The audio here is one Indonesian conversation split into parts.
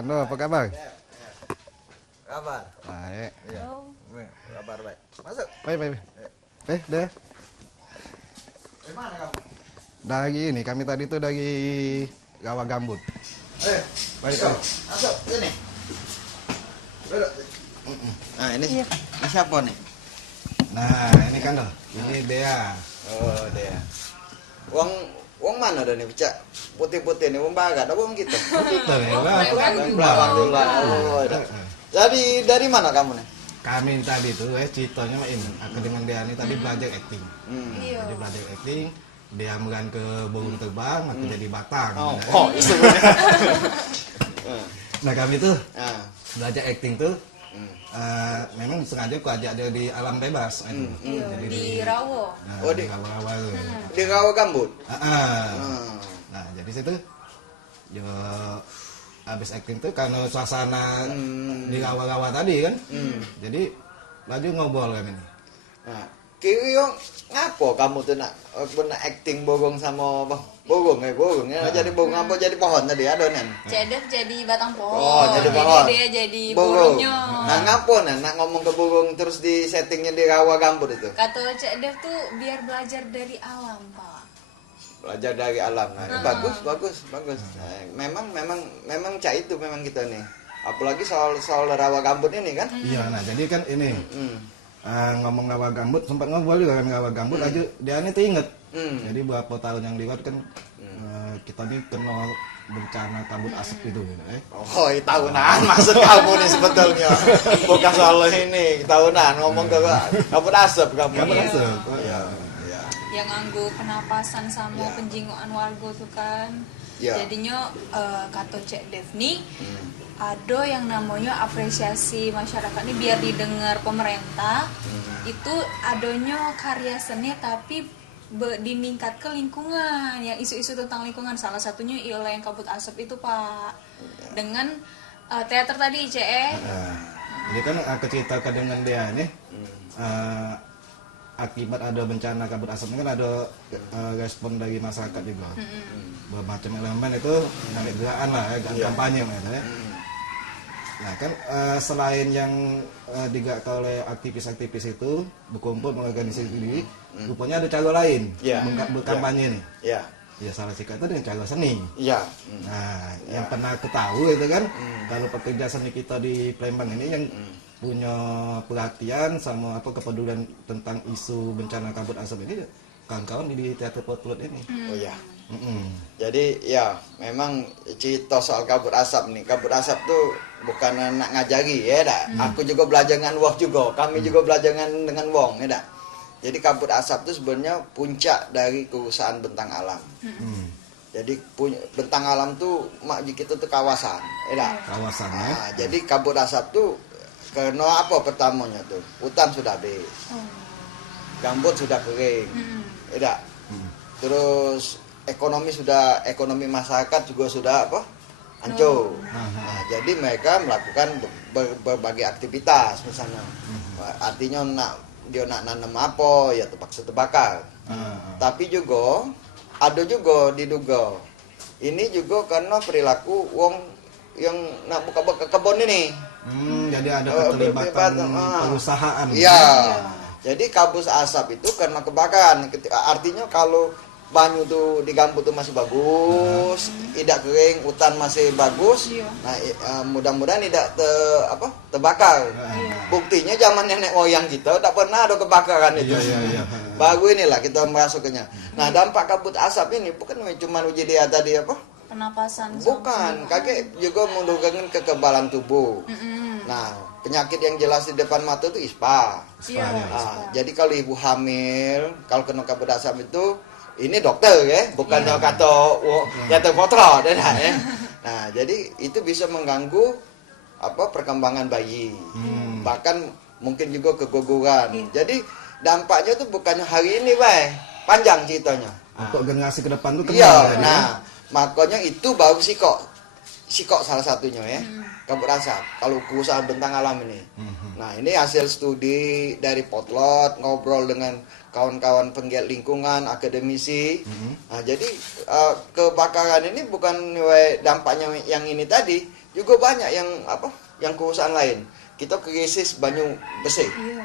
Kando, apa kabar? Kabar? Baik. Iya. Kabar baik. Masuk. Baik. Deh. Dari mana kamu? Dari ini, kami tadi tuh dari Rawa Gambut. Baik. Masuk. Sini. Duduk. Nah, ini siapa nih? Nah, ini Kando. Ini Dea. Oh, dia. Wong mana dah nih, Cak? Putih-putih nih, wong bagat, ada wong kita. Kita ya, Alhamdulillah. Oh, dah. Jadi dari mana kamu nih? Kami tadi tuh, ceritanya ini. Aku dengan Dea ini tadi belajar acting. Jadi belajar acting. Dia melan ke burung terbang, aku jadi batang. Itu. Nah, kami tuh Nah, belajar acting tuh. Memang sengaja aku ajak dia di alam bebas. Jadi Di Rawo. Nah, Oh, di di- Rawa-Rawa tuh. di Rawa Gambut. Nah, jadi situ yo habis acting tuh karena suasana di rawa-rawa tadi kan. Jadi laju ngobrol kan ini. Nah, kiri yang ngapo kamu tuh nak acting bogong sama bang bogong ya jadi bogong apa jadi pohon tadi adonan. Cedef jadi batang pohon. Oh, jadi pohon. Dia jadi Bogong. burungnya. Nah ngapo nak ngomong ke bogong terus di settingnya di Rawa Gambut itu. Kata Cedef tuh biar belajar dari alam, Pak. Belajar dari alam. Nah, bagus. Nah, memang cak itu memang kita nih. Apalagi soal Rawa Gambut ini kan. Iya, nah jadi kan ini ngomong rawa gambut sempat ngobrol juga kan rawa gambut aja dia ini tuh inget. Jadi beberapa tahun yang lewat kan kita nih kena bencana kabut asap itu gitu, Oh, tahunan maksud kamu nih sebetulnya. Bukan soal ini, tahunan ngomong ke kabut asap kamu. Kabut Iya. asap. Iya. Yang nganggu penapasan sama penjinguan warga tuh kan. Iya. Jadinya kata Cedef nih ada yang namanya apresiasi masyarakat ini biar didengar pemerintah. Itu adanya karya seni tapi diningkat ke lingkungan, yang isu-isu tentang lingkungan, salah satunya ialah yang kabut asap itu Pak, dengan teater tadi ICE. Jadi kan aku ceritakan dengan dia ini akibat ada bencana kabut asap ini kan ada respon dari masyarakat juga. Bermacam elemen itu narik gerakan lah, kampanye gitu ya. Nah kan selain yang digerakkan oleh aktivis-aktivis itu berkumpul mengorganisasi diri, rupanya ada cara lain berkampanye nih. Iya. Ya salah sikat itu dengan cara seni. Iya. Nah, yang pernah ketahui itu kan, kalau pekerja seni kita di Palembang ini yang punya perhatian sama kepedulian tentang isu bencana kabut asap ini, kawan-kawan di teater Potlot ini. Oh iya. Jadi ya memang cerita soal kabut asap nih. Kabut asap tuh bukan nak ngajari ya dak. Aku juga belajar dengan wong juga. Kami juga belajar dengan wong ya dak. Jadi kabut asap itu sebenarnya puncak dari kerusakan bentang alam. Jadi bentang alam tuh kita tuh kawasan ya dak. Kawasan ya. Nah, jadi kabut asap tuh karena apa pertamanya tuh? Hutan sudah habis. Gambut sudah kering. Ya dak. Terus ekonomi masyarakat juga sudah hancur. Nah, jadi mereka melakukan berbagai aktivitas misalnya. Artinya dia nak nanam apa ya terpaksa terbakar. Tapi juga ada juga diduga ini juga karena perilaku wong yang nak buka kebun ini. Jadi ada keterlibatan perusahaan. Iya. Jadi kabut asap itu karena kebakaran. Artinya kalau banyu tuh di Gambut tuh masih bagus, tidak kering, hutan masih bagus. Nah, mudah-mudahan tidak terbakar. Buktinya zaman nenek moyang kita tidak pernah ada kebakaran itu. Iya. Baru inilah kita merasukannya. Nah, dampak kabut asap ini bukan cuma uji dia tadi Penapasan. bukan, kakek juga menurunkan kekebalan tubuh. Nah, penyakit yang jelas di depan mata itu ispa. Iya. Jadi kalau ibu hamil, kalau kena kabut asap itu ini dokter ya, bukannya kata teater potret ya. Nah, jadi itu bisa mengganggu perkembangan bayi. Bahkan mungkin juga keguguran. Jadi dampaknya tuh bukannya hari ini, panjang ceritanya. Untuk generasi ke depan tuh Iya, nah, makanya itu baru sikok salah satunya ya. Kabut asap kalau kerusakan bentang alam ini. Nah, ini hasil studi dari Potlot, ngobrol dengan kawan-kawan penggiat lingkungan, akademisi. Nah, jadi kebakaran ini bukan dampaknya yang ini tadi, juga banyak yang yang kerusakan lain. Kita krisis banyu bersih. Iya.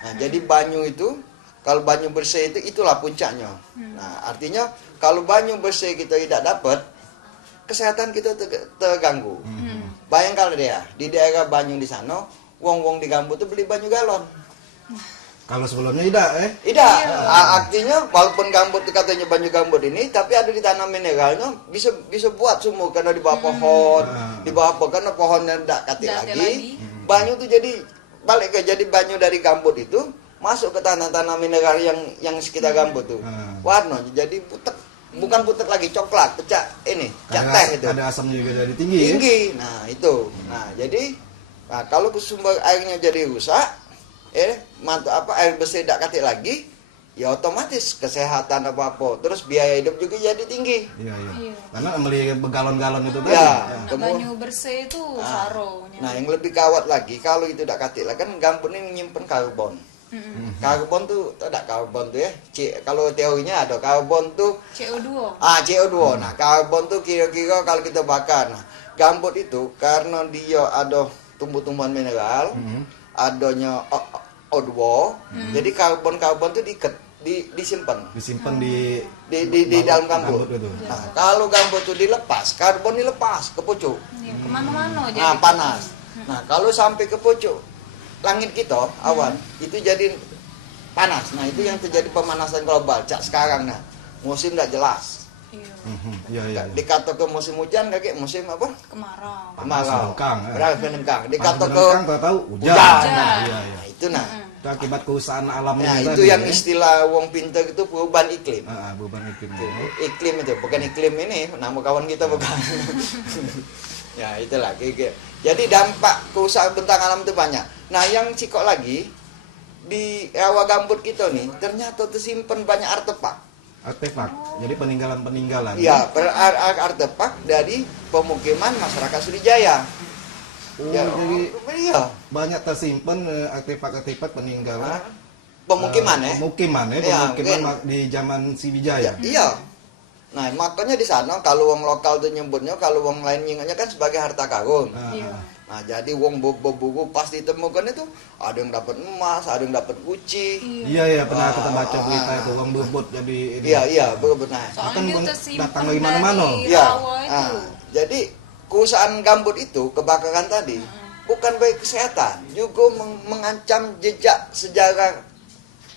Nah, jadi banyu itu, kalau banyu bersih itu itulah puncaknya. Nah, artinya kalau banyu bersih kita tidak dapat, kesehatan kita terganggu. Bayangkan dia, di daerah Banyu di sana, wong-wong di Gambut itu beli banyu galon. Kalau sebelumnya tidak, Tidak, artinya walaupun Gambut itu katanya banyu Gambut ini, tapi ada ditanam mineralnya, bisa buat sumur karena di bawah pohon, di bawah pohon karena pohonnya tidak katik lagi. Banyu itu jadi balik ke jadi banyu dari Gambut itu masuk ke tanah-tanah mineral yang sekitar Gambut tuh. Warnanya jadi putek, bukan putek lagi, coklat, pecah ini, cat teh itu. Ada asam juga jadi tinggi. Tinggi. Nah, itu. Nah, jadi kalau sumber airnya jadi rusak, air bersih tidak katik lagi, ya otomatis kesehatan apa-apa. Terus biaya hidup juga jadi tinggi. Iya. Iya. Karena beli galon-galon itu tadi. Ya. Nah, banyu bersih itu saronya. Nah, yang lebih gawat lagi kalau itu tidak katik lah, kan Gambut ini nyimpen karbon. Karbon tuh tidak karbon tuh ya. Kalau teorinya ada karbon tuh CO2. CO2. Nah, karbon tuh kira-kira kalau kita bakar. Nah, Gambut itu karena dia ada tumbuh-tumbuhan mineral, adanya O2, jadi karbon-karbon itu disimpan di dalam gambut. Nah, kalau gambut itu dilepas, karbon dilepas ke pucuk. Iya, kemana-mana jadi. Nah, panas. Nah, kalau sampai ke pucuk langit kita, awan, itu jadi panas. Nah, itu yang terjadi pemanasan global. Cak sekarang, nah, musim tidak jelas. Iya. Dikata ke musim hujan, kayak musim apa? Kemarau. Kemarau. Menengkang. Dikata ke tahu hujan. Nah, Iya. itu nah. Itu akibat kerusakan alam Nah, tadi, itu yang ya. istilah wong pinter itu perubahan iklim. Beban iklim. Iklim itu bukan iklim ini, nama kawan kita bukan. Ya, itulah kayak. Jadi dampak kerusakan bentang alam itu banyak. Nah, yang cikok lagi di rawa gambut kita nih, ternyata tersimpan banyak artefak. Jadi peninggalan-peninggalan. Iya, artefak dari pemukiman masyarakat Sriwijaya. Jadi Iya. banyak tersimpan artefak-artefak peninggalan Pemukiman pemukiman Iya, di zaman Sriwijaya. Iya. Nah, makanya di sana kalau wong lokal tuh nyebutnya, kalau wong lain nyinganya kan sebagai harta karun. Iya. Nah, jadi wong berburu pas ditemukan itu ada yang dapat emas, ada yang dapat guci. Iya, pernah kita baca berita itu uang berebut jadi ini. Iya, benar. Soalnya Akan dia tersimpan datang dari mana-mana. dari Iya. rawa itu. Jadi kerusakan gambut itu, kebakaran tadi, bukan baik kesehatan, juga mengancam jejak sejarah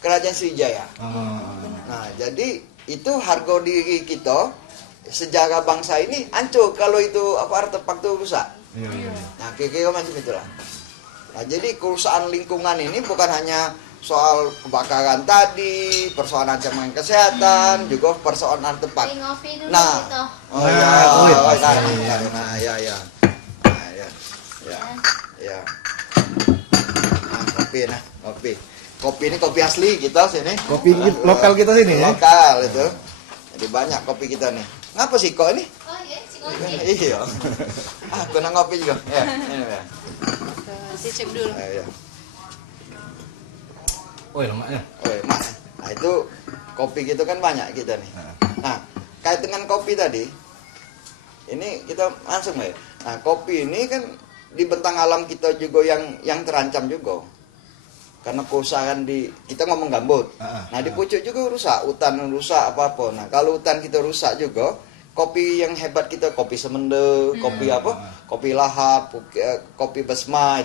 Kerajaan Sriwijaya. Nah, jadi itu harga diri kita, sejarah bangsa ini hancur kalau itu artefak itu rusak. Iya. Nah, kira-kira macam itulah. Nah, jadi kerusakan lingkungan ini bukan hanya soal kebakaran tadi, persoalan ancaman kesehatan, juga persoalan artefak. Nah, kopi ini kopi asli kita sini. Kopi lokal kita sini ya. Lokal itu. Jadi banyak kopi kita nih. Ngapa sih kok ini? Oh iya, si kopi. Iya. Aku nak ngopi juga. Ya, ini ya. Cicip dulu. Ya. Oh, lemaknya. Mak. Nah, itu kopi kita kan banyak kita nih. Nah, kait dengan kopi tadi, ini kita langsung ya. Nah, kopi ini kan di bentang alam kita juga yang terancam juga. Karena kerusakan kita ngomong gambut. Nah, di pucuk juga rusak, hutan rusak apa-apa. Nah, kalau hutan kita rusak juga, kopi yang hebat kita, kopi semende, kopi kopi lahap, kopi basma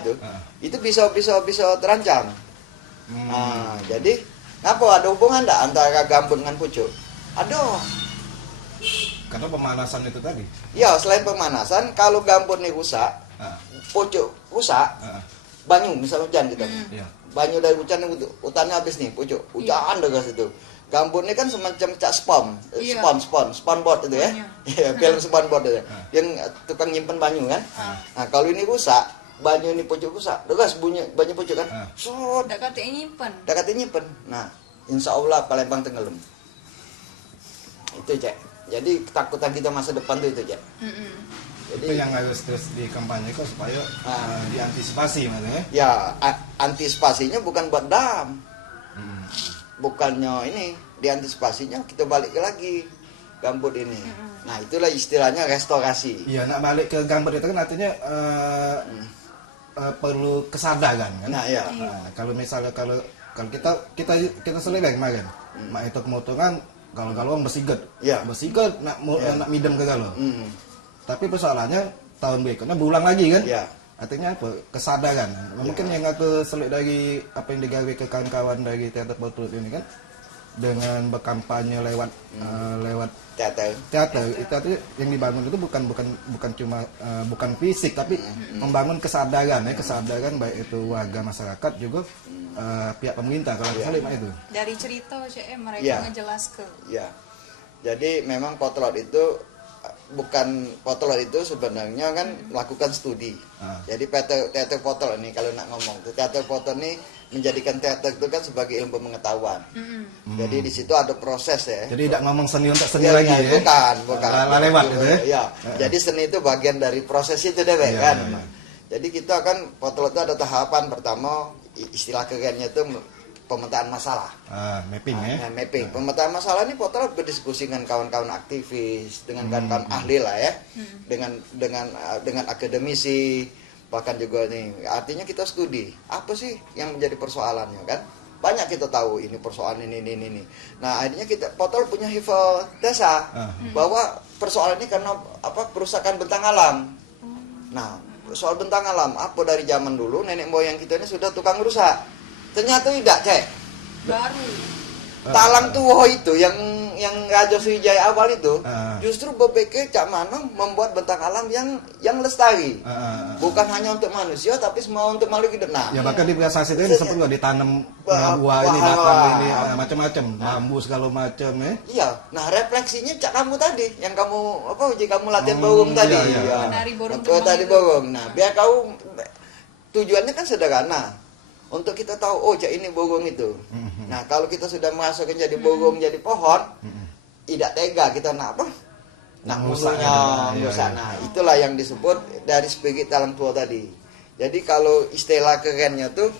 itu bisa terancam. Nah, jadi ngapa ada hubungan enggak antara gambut dengan pucuk? Ada. Karena pemanasan itu tadi. Ya, selain pemanasan, kalau gambut ini rusak, pucuk rusak, banyu misalnya hujan gitu. Iya. Banyu dari hutannya habis nih, pucuk. Hujan deras itu. Gambut ini kan semacam cak SpongeBob itu ya. Iya, film SpongeBob itu. Yang tukang nyimpen banyu kan. Nah, kalau ini rusak, banyu ini pucuk rusak, deras banyu pucuk kan. Dak katanya nyimpen. Nah, insya Allah Palembang tenggelam. Itu Cek. Jadi ketakutan kita masa depan itu Cek. Jadi itu yang harus terus dikampanyekan supaya diantisipasi maksudnya. Ya, antisipasinya bukan buat dam. Bukannya ini, diantisipasinya kita balik lagi. gambut ini. Nah, itulah istilahnya restorasi. Iya, nak balik ke gambut itu kan artinya perlu kesadaran kan. Nah, ya. Nah, kalau misalnya kalau kita selebih kemarin, mak itu kemotongan kalau bersigat, Ya. bersigat nak midem ke galau. Hmm. Tapi persoalannya tahun berikutnya berulang lagi kan. Ya. Artinya apa? Kesadaran. Mungkin yang aku selit dari apa yang digawe ke kawan-kawan dari teater Potlot ini kan, dengan berkampanye lewat teater itu yang dibangun itu bukan cuma bukan fisik tapi membangun kesadaran kesadaran baik itu warga masyarakat juga pihak pemerintah kalau misalnya itu Dari cerita CM mereka Ya. ngejelaskan. Ya. Jadi memang Potlot itu sebenarnya kan melakukan studi. Jadi teater Potlot ini kalau nak ngomong tuh teater Potlot ini menjadikan teater itu kan sebagai ilmu pengetahuan. Jadi di situ ada proses ya. jadi tidak ngomong seni untuk seni Ya, lagi ya, bukan. lewat itu ya. Ya. Jadi seni itu bagian dari proses itu deh, Ya, kan. ya. Jadi kita kan Potlot itu ada tahapan pertama, istilah kerennya itu pemetaan masalah. Mapping ya. Nah, mapping. Pemetaan masalah ini Potlot berdiskusi dengan kawan-kawan aktivis, dengan kawan-kawan ahli lah ya, dengan akademisi, bahkan juga nih. Artinya kita studi apa sih yang menjadi persoalannya kan? Banyak kita tahu ini persoalan ini. Nah, akhirnya Potlot punya hipotesa bahwa persoalan ini karena perusakan bentang alam. Nah, soal bentang alam apa dari zaman dulu nenek moyang kita ini sudah tukang rusak. Ternyata tidak, Cek. Baru. Talang Tuwo itu yang Raja Sriwijaya awal itu justru berpikir cak mana membuat bentang alam yang lestari. Bukan hanya untuk manusia tapi semua untuk makhluk hidup. Nah, Ya bahkan di Prasasti itu disebut nggak ditanam buah ini batang ini macam-macam bambu segala macam ya. iya. Nah, refleksinya cak kamu tadi yang kamu uji kamu latihan burung tadi. iya. Iya. Menari burung Oh, terbang tadi itu. burung. Nah, biar kau tujuannya kan sederhana. Untuk kita tahu, oh cak ini burung itu. Nah, kalau kita sudah masukkan jadi burung, jadi pohon, tidak tega kita nak apa? Nak Ngusaknya, rusak. iya. Nah, itulah yang disebut dari spirit Talang Tua tadi. Jadi kalau istilah kerennya tuh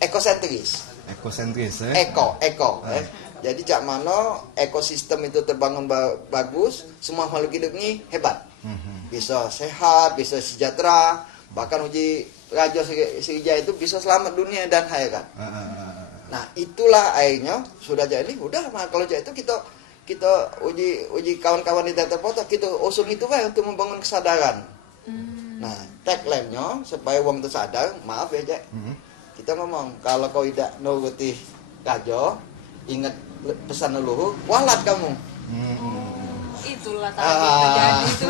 ekosentris. Ekosentris ya. Eko. Jadi cak mano ekosistem itu terbangun bagus, semua makhluk hidup ini hebat. Bisa sehat, bisa sejahtera, bahkan uji Raja Sriwijaya itu bisa selamat dunia dan akhirat. Nah, itulah akhirnya sudah jadi udah kalau jadi itu kita uji kawan-kawan di teater Potlot kita usung itu untuk membangun kesadaran. Nah, tagline-nya supaya wong itu sadar, maaf ya, Cek. Kita ngomong kalau kau tidak nuruti Raja, ingat pesan leluhur, walat kamu. Itulah tadi terjadi itu.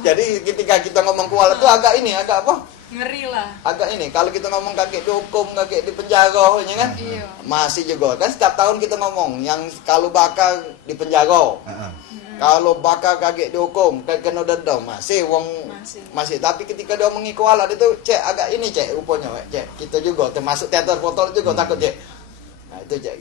Jadi ketika kita ngomong kualat itu agak apa? Ngeri lah. Agak ini kalau kita ngomong kakek dihukum, kakek di penjara ya kan? Iya. Masih juga kan setiap tahun kita ngomong yang kalau bakar di penjara. Kalau bakar kakek dihukum, kakek kena denda, masih wong masih. Tapi ketika dia ngomong kualat itu cek agak ini cek rupanya cek. Kita juga termasuk teater Potlot juga takut cek. Nah, itu cek.